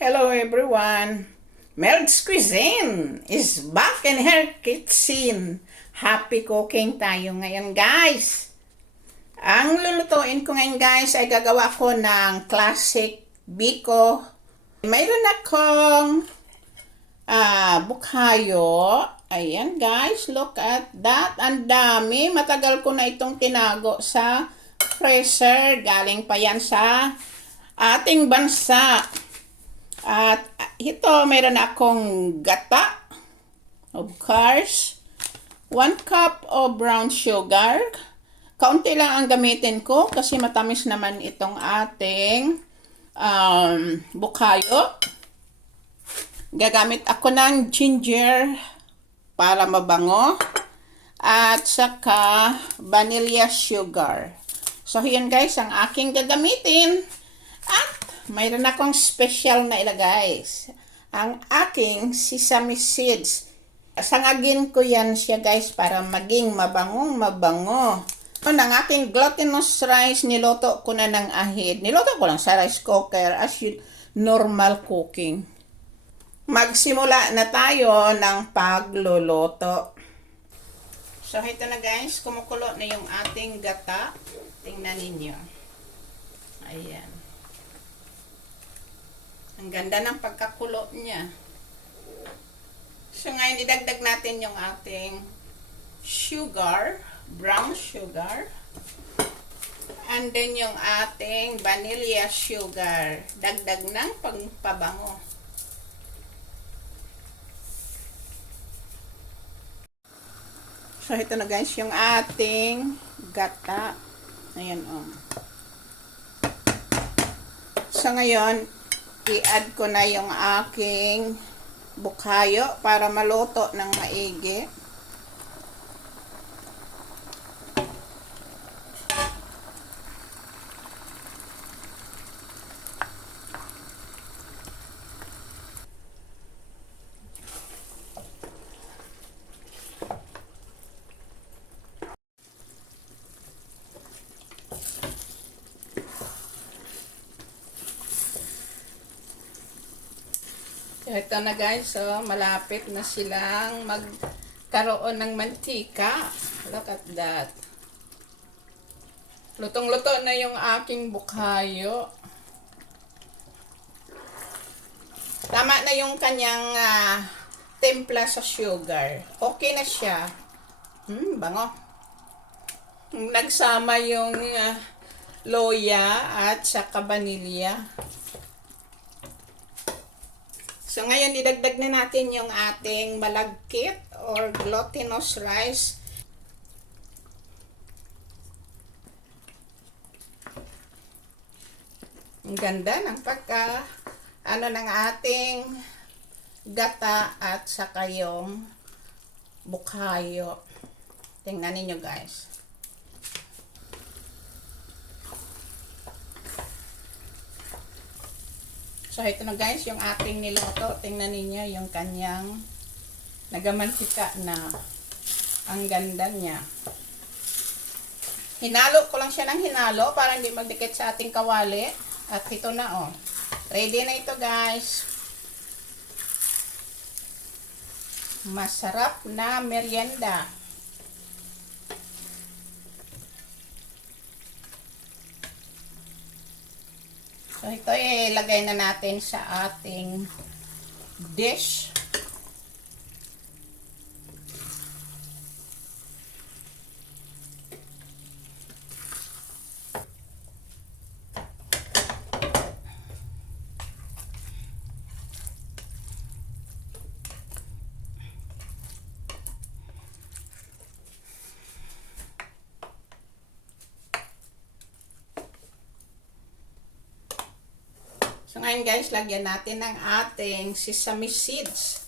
Hello everyone! Meld's Cuisine is back in her kitchen. Happy cooking tayo ngayon guys. Ang lulutuin ko ngayon guys ay gagawa ko ng classic biko. Mayroon akong ah, bukhayo. Ayan guys, look at that. Ang dami. Matagal ko na itong tinago sa freezer. Galing pa yan sa ating bansa. At ah, ito, mayroon akong gata. Of course. One cup of brown sugar. Kaunti lang ang gamitin ko kasi matamis naman itong ating um, bukayo. Gagamit ako ng ginger para mabango. At saka vanilla sugar. So, yan guys, ang aking gagamitin. At mayroon akong special na ilagay. Ang aking sesame seeds. Sangagin ko yan siya guys para maging mabangong mabango. Ang aking glutinous rice, niloto ko na ng ahid. Niloto ko lang sa rice cooker as you normal cooking. Magsimula na tayo ng pagluluto. So, ito na guys, kumukulo na yung ating gata. Tingnan ninyo. Ayan. Ang ganda ng pagkakulo niya. So, ngayon, idagdag natin yung ating sugar, brown sugar. And then yung ating vanilla sugar. Dagdag ng pagpabango. So, ito na guys, yung ating gata. Ayan, oh. So, ngayon, i-add ko na yung aking bukhayo para maluto ng maigi. Ito na guys, so malapit na silang magkaroon ng mantika. Look at that. Lutong-luto na yung aking bukhayo. Tama na yung kanyang ah, timpla sa sugar. Okay na siya. Hmm, bango. Nagsama yung ah, loya at saka vanilya. So, ngayon, idagdag na natin yung ating malagkit or glutinous rice. Ang ganda ng pagka, ano ng ating gata at saka yung bukhayo. Tingnan ninyo guys. So, ito na guys, yung ating niloto. Tingnan ninyo yung kanyang nagamantika na. Ang ganda niya. Hinalo ko lang siya ng hinalo para hindi magdikit sa ating kawali. At ito na oh. Ready na ito guys. Masarap na merienda. So, ito ilagay na natin sa ating dish. So ngayon guys, lagyan natin ng ating sesame seeds.